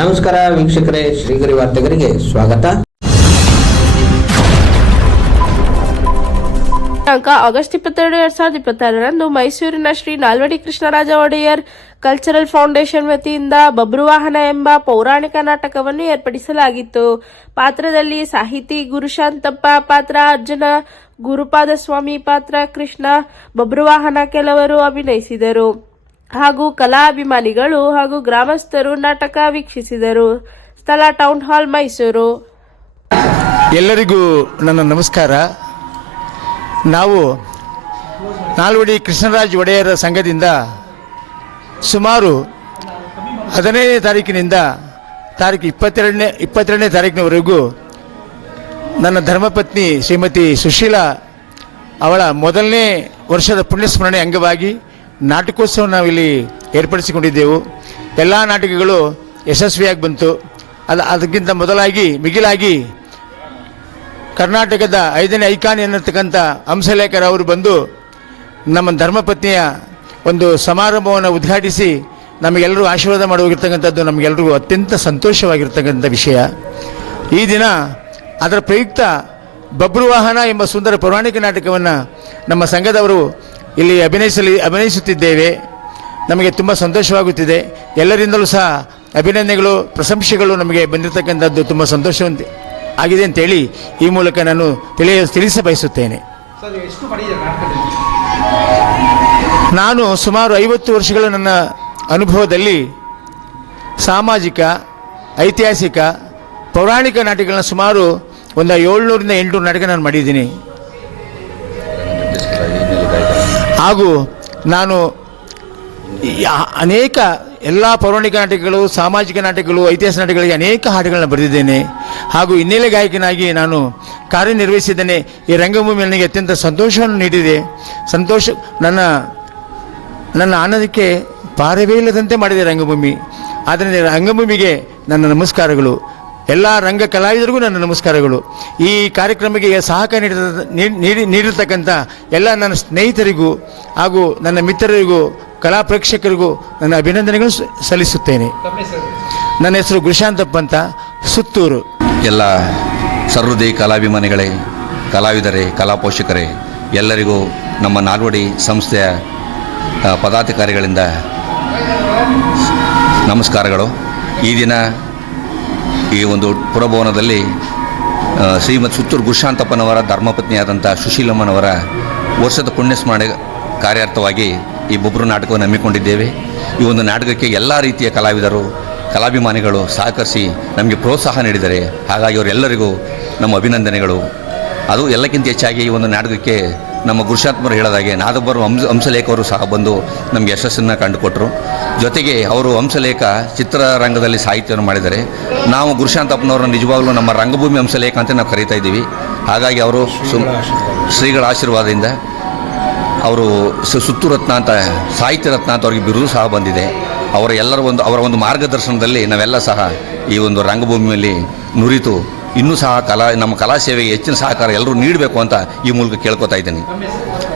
ನಮಸ್ಕಾರ ವೀಕ್ಷಕರೇ, ಶ್ರೀಗರಿ ವಾರ್ತೆಗರಿಗೆ ಸ್ವಾಗತ. ಆಗಸ್ಟ್ 22, 2026ರಂದು ಮೈಸೂರಿನ ಶ್ರೀ ನಾಲ್ವಡಿ ಕೃಷ್ಣರಾಜ ಒಡೆಯರ್ ಕಲ್ಚರಲ್ ಫೌಂಡೇಶನ್ ವತಿಯಿಂದ ಬಬ್ರುವಾಹನ ಎಂಬ ಪೌರಾಣಿಕ ನಾಟಕವನ್ನು ಏರ್ಪಡಿಸಲಾಗಿತ್ತು. ಪಾತ್ರದಲ್ಲಿ ಸಾಹಿತಿ ಗುರುಶಾಂತಪ್ಪ ಪಾತ್ರ ಅರ್ಜುನ, ಗುರುಪಾದಸ್ವಾಮಿ ಪಾತ್ರ ಕೃಷ್ಣ, ಬಬ್ರುವಾಹನ ಕೆಲವರು ಅಭಿನಯಿಸಿದರು ಹಾಗೂ ಕಲಾಭಿಮಾನಿಗಳು ಹಾಗೂ ಗ್ರಾಮಸ್ಥರು ನಾಟಕ ವೀಕ್ಷಿಸಿದರು. ಸ್ಥಳ ಟೌನ್ ಹಾಲ್, ಮೈಸೂರು. ಎಲ್ಲರಿಗೂ ನನ್ನ ನಮಸ್ಕಾರ. ನಾವು ನಾಲ್ವಡಿ ಕೃಷ್ಣರಾಜ ಒಡೆಯರ ಸಂಘದಿಂದ ಸುಮಾರು 15ನೇ ತಾರೀಕಿನಿಂದ ತಾರೀಕು 22ನೇ ತಾರೀಕಿನವರೆಗೂ ನನ್ನ ಧರ್ಮಪತ್ನಿ ಶ್ರೀಮತಿ ಸುಶೀಲಾ ಅವಳ ಮೊದಲನೇ ವರ್ಷದ ಪುಣ್ಯಸ್ಮರಣೆ ಅಂಗವಾಗಿ ನಾಟಕೋತ್ಸವ ನಾವಿಲ್ಲಿ ಏರ್ಪಡಿಸಿಕೊಂಡಿದ್ದೆವು. ಎಲ್ಲ ನಾಟಕಗಳು ಯಶಸ್ವಿಯಾಗಿ ಬಂತು. ಅದಕ್ಕಿಂತ ಮಿಗಿಲಾಗಿ ಕರ್ನಾಟಕದ 5ನೇ ಐಕಾನ್ ಎನ್ನಿರ್ತಕ್ಕಂಥ ಹಂಸಲೇಖರವರು ಬಂದು ನಮ್ಮ ಧರ್ಮಪತ್ನಿಯ ಒಂದು ಸಮಾರಂಭವನ್ನು ಉದ್ಘಾಟಿಸಿ ನಮಗೆಲ್ಲರೂ ಆಶೀರ್ವಾದ ಮಾಡಿ ಹೋಗಿರ್ತಕ್ಕಂಥದ್ದು ನಮಗೆಲ್ಲರಿಗೂ ಅತ್ಯಂತ ಸಂತೋಷವಾಗಿರ್ತಕ್ಕಂಥ ವಿಷಯ. ಈ ದಿನ ಅದರ ಪ್ರಯುಕ್ತ ಬಬ್ರುವಾಹನ ಎಂಬ ಸುಂದರ ಪೌರಾಣಿಕ ನಾಟಕವನ್ನು ನಮ್ಮ ಸಂಘದವರು ಇಲ್ಲಿ ಅಭಿನಯಿಸುತ್ತಿದ್ದೇವೆ. ನಮಗೆ ತುಂಬ ಸಂತೋಷವಾಗುತ್ತಿದೆ. ಎಲ್ಲರಿಂದಲೂ ಸಹ ಅಭಿನಂದನೆಗಳು, ಪ್ರಶಂಸೆಗಳು ನಮಗೆ ಬಂದಿರತಕ್ಕಂಥದ್ದು ತುಂಬ ಸಂತೋಷ ಆಗಿದೆ ಅಂತೇಳಿ ಈ ಮೂಲಕ ನಾನು ತಿಳಿಸ ಬಯಸುತ್ತೇನೆ. ನಾನು ಸುಮಾರು 50 ವರ್ಷಗಳ ನನ್ನ ಅನುಭವದಲ್ಲಿ ಸಾಮಾಜಿಕ, ಐತಿಹಾಸಿಕ, ಪೌರಾಣಿಕ ನಾಟಕಗಳನ್ನ ಸುಮಾರು ಒಂದು 700ರಿಂದ 800 ನಾಟಕ ನಾನು ಮಾಡಿದ್ದೀನಿ. ಹಾಗೂ ನಾನು ಅನೇಕ ಎಲ್ಲ ಪೌರಾಣಿಕ ನಾಟಕಗಳು, ಸಾಮಾಜಿಕ ನಾಟಕಗಳು, ಐತಿಹಾಸಿಕ ನಾಟಕಗಳಿಗೆ ಅನೇಕ ಹಾಡುಗಳನ್ನ ಬರೆದಿದ್ದೇನೆ. ಹಾಗೂ ಹಿನ್ನೆಲೆ ಗಾಯಕನಾಗಿ ನಾನು ಕಾರ್ಯನಿರ್ವಹಿಸಿದ್ದೇನೆ. ಈ ರಂಗಭೂಮಿ ನನಗೆ ಅತ್ಯಂತ ಸಂತೋಷವನ್ನು ನೀಡಿದೆ. ನನ್ನ ಆನಂದಕ್ಕೆ ಪಾರವೇ ಇಲ್ಲದಂತೆ ಮಾಡಿದೆ ರಂಗಭೂಮಿ. ಆದ್ದರಿಂದ ರಂಗಭೂಮಿಗೆ ನನ್ನ ನಮಸ್ಕಾರಗಳು. ಎಲ್ಲ ರಂಗ ಕಲಾವಿದರಿಗೂ ನನ್ನ ನಮಸ್ಕಾರಗಳು. ಈ ಕಾರ್ಯಕ್ರಮಕ್ಕೆ ಸಹಕಾರ ನೀಡಿರ್ತಕ್ಕಂಥ ಎಲ್ಲ ನನ್ನ ಸ್ನೇಹಿತರಿಗೂ ಹಾಗೂ ನನ್ನ ಮಿತ್ರರಿಗೂ, ಕಲಾ ಪ್ರೇಕ್ಷಕರಿಗೂ ನನ್ನ ಅಭಿನಂದನೆಗಳು ಸಲ್ಲಿಸುತ್ತೇನೆ. ನನ್ನ ಹೆಸರು ಗುರುಶಾಂತಪ್ಪ ಅಂತ, ಸುತ್ತೂರು. ಎಲ್ಲ ಸಹೃದಯ ಕಲಾಭಿಮಾನಿಗಳೇ, ಕಲಾವಿದರೇ, ಕಲಾ ಪೋಷಕರೇ, ಎಲ್ಲರಿಗೂ ನಮ್ಮ ನಾಲ್ವಡಿ ಸಂಸ್ಥೆಯ ಪದಾಧಿಕಾರಿಗಳಿಂದ ನಮಸ್ಕಾರಗಳು. ಈ ದಿನ ಈ ಒಂದು ಪುರಭವನದಲ್ಲಿ ಶ್ರೀಮತಿ ಸುತ್ತೂರು ಗುರುಶಾಂತಪ್ಪನವರ ಧರ್ಮಪತ್ನಿಯಾದಂಥ ಸುಶೀಲಮ್ಮನವರ ವರ್ಷದ ಪುಣ್ಯಸ್ಮರಣೆ ಕಾರ್ಯಾರ್ಥವಾಗಿ ಈ ಬೊಬ್ರು ನಾಟಕವನ್ನು ಹಮ್ಮಿಕೊಂಡಿದ್ದೇವೆ. ಈ ಒಂದು ನಾಟಕಕ್ಕೆ ಎಲ್ಲ ರೀತಿಯ ಕಲಾವಿದರು, ಕಲಾಭಿಮಾನಿಗಳು ಸಹಕರಿಸಿ ನಮಗೆ ಪ್ರೋತ್ಸಾಹ ನೀಡಿದ್ದಾರೆ. ಹಾಗಾಗಿ ಅವರೆಲ್ಲರಿಗೂ ನಮ್ಮ ಅಭಿನಂದನೆಗಳು. ಅದು ಎಲ್ಲಕ್ಕಿಂತ ಹೆಚ್ಚಾಗಿ ಈ ಒಂದು ನಾಟಕಕ್ಕೆ ನಮ್ಮ ಗುರುಶಾಂತಪ್ಪರು ಹೇಳಿದಾಗೆ ನಾದೊಬ್ಬರು ಹಂಸಲೇಖವರು ಸಹ ಬಂದು ನಮಗೆ ಯಶಸ್ಸನ್ನು ಕಂಡುಕೊಟ್ಟರು. ಜೊತೆಗೆ ಅವರು ಹಂಸಲೇಖ ಚಿತ್ರರಂಗದಲ್ಲಿ ಸಾಹಿತ್ಯವನ್ನು ಮಾಡಿದ್ದಾರೆ. ನಾವು ಗುರುಶಾಂತಪ್ಪನವರು ನಿಜವಾಗ್ಲೂ ನಮ್ಮ ರಂಗಭೂಮಿ ಹಂಸಲೇಖ ಅಂತ ನಾವು ಕರೀತಾ ಇದ್ದೀವಿ. ಹಾಗಾಗಿ ಅವರು ಶ್ರೀಗಳ ಆಶೀರ್ವಾದದಿಂದ ಅವರು ಸುತ್ತು ರತ್ನ ಅಂತ, ಸಾಹಿತ್ಯ ರತ್ನ ಅಂತ ಅವ್ರಿಗೆ ಬಿರುದು ಸಹ ಬಂದಿದೆ. ಅವರ ಒಂದು ಮಾರ್ಗದರ್ಶನದಲ್ಲಿ ನಾವೆಲ್ಲ ಸಹ ಈ ಒಂದು ರಂಗಭೂಮಿಯಲ್ಲಿ ನುರಿತು ಇನ್ನೂ ಸಹ ನಮ್ಮ ಕಲಾ ಸೇವೆಗೆ ಹೆಚ್ಚಿನ ಸಹಕಾರ ಎಲ್ಲರೂ ನೀಡಬೇಕು ಅಂತ ಈ ಮೂಲಕ ಕೇಳ್ಕೊತಾ ಇದ್ದೀನಿ.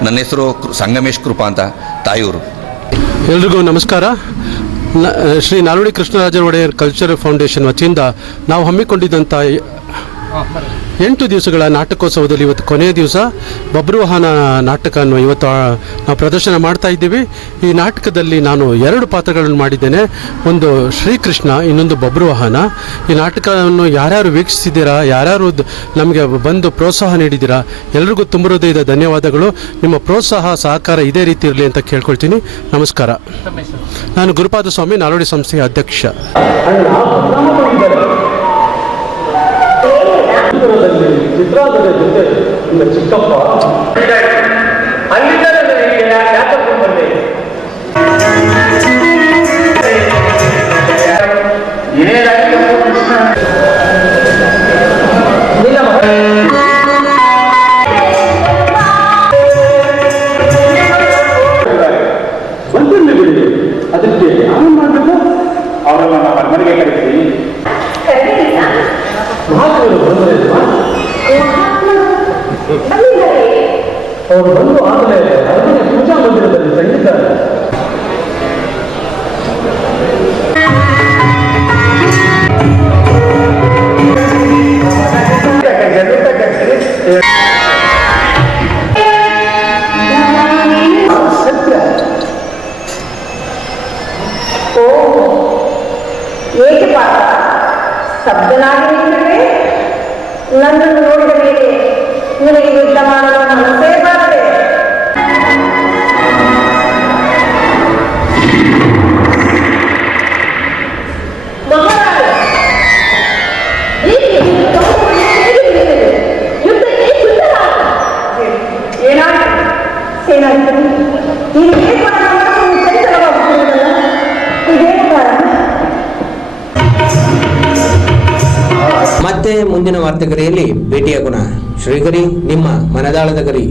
ನನ್ನ ಹೆಸರು ಸಂಗಮೇಶ್ ಕೃಪಾ ಅಂತ, ತಾಯೂರು. ಎಲ್ರಿಗೂ ನಮಸ್ಕಾರ. ಶ್ರೀ ನಾಲ್ವಡಿ ಕೃಷ್ಣರಾಜ ಒಡೆಯರ್ ಕಲ್ಚರಲ್ ಫೌಂಡೇಶನ್ ವತಿಯಿಂದ ನಾವು ಹಮ್ಮಿಕೊಂಡಿದ್ದಂಥ 8 ದಿವಸಗಳ ನಾಟಕೋತ್ಸವದಲ್ಲಿ ಇವತ್ತು ಕೊನೆಯ ದಿವಸ ಬಬ್ರುವಾಹನ ನಾಟಕವನ್ನು ಇವತ್ತು ನಾವು ಪ್ರದರ್ಶನ ಮಾಡ್ತಾ ಇದ್ದೀವಿ. ಈ ನಾಟಕದಲ್ಲಿ ನಾನು 2 ಪಾತ್ರಗಳನ್ನು ಮಾಡಿದ್ದೇನೆ. ಒಂದು ಶ್ರೀಕೃಷ್ಣ, ಇನ್ನೊಂದು ಬಬ್ರುವಾಹನ. ಈ ನಾಟಕವನ್ನು ಯಾರ್ಯಾರು ವೀಕ್ಷಿಸಿದ್ದೀರಾ, ಯಾರ್ಯಾರು ನಮಗೆ ಬಂದು ಪ್ರೋತ್ಸಾಹ ನೀಡಿದ್ದೀರಾ, ಎಲ್ರಿಗೂ ತುಂಬ ಹೃದಯದ ಧನ್ಯವಾದಗಳು. ನಿಮ್ಮ ಪ್ರೋತ್ಸಾಹ, ಸಹಕಾರ ಇದೇ ರೀತಿ ಇರಲಿ ಅಂತ ಕೇಳ್ಕೊಳ್ತೀನಿ. ನಮಸ್ಕಾರ. ನಾನು ಗುರುಪಾದಸ್ವಾಮಿ, ನಾಲ್ವಡಿ ಸಂಸ್ಥೆಯ ಅಧ್ಯಕ್ಷ. ಚಿತ್ರಾಂಗದ ಜೊತೆ ನಿಮ್ಮ ಚಿಕ್ಕಪ್ಪ ಅಲ್ಲಿದ್ದರೆ ಯಾಕೆ ಬಂದೆ ಬಂದಲ್ಲಿ ಬಿಡಿ. ಅದಕ್ಕೆ ನಾನು ಮಾಡಬೇಕು. ಅವರನ್ನ ನಮ್ಮ ಮನೆಗೆ ಕರೀತೀನಿ. ಮಹಾತ್ಮರು ಬಂದರೆ ಅವರು ಬಂದು ಆದಮೇಲೆ ಅದನ್ನೇ ಪೂಜಾ ಮಂದಿರದಲ್ಲಿ ತಂಗಿದ್ದಾರೆ. ಏಕೆ ಪಾಠ ಸ್ತಬ್ಧನಾಗಿರುತ್ತವೆ. ನನ್ನನ್ನು ನೋಡಿದ ಮೇಲೆ ನಿನಗೆ ಯುದ್ಧ ಮಾಡಲು ಮನಸ್ಸೇ ಬರದೆ. ಮಹಾರಾಜ, ಯುದ್ಧಕ್ಕೆ ಸಿದ್ಧರಾಗ. ಏನಾಗ್ತದೆ ಸೇನಾಧಿಪತಿ? ನೀನು ಚಂಚಲವಾಗುತ್ತಿರುವುದಲ್ಲ, ಇದೇನು ಕಾರಣ? ಮತ್ತೆ ಮುಂದಿನ ವಾರ್ತೆಗರಿಯಲ್ಲಿ ಭೇಟಿಯಾಗೋಣ. ಶ್ರೀಗರಿ, ನಿಮ್ಮ ಮನದಾಳದ ಗರಿ.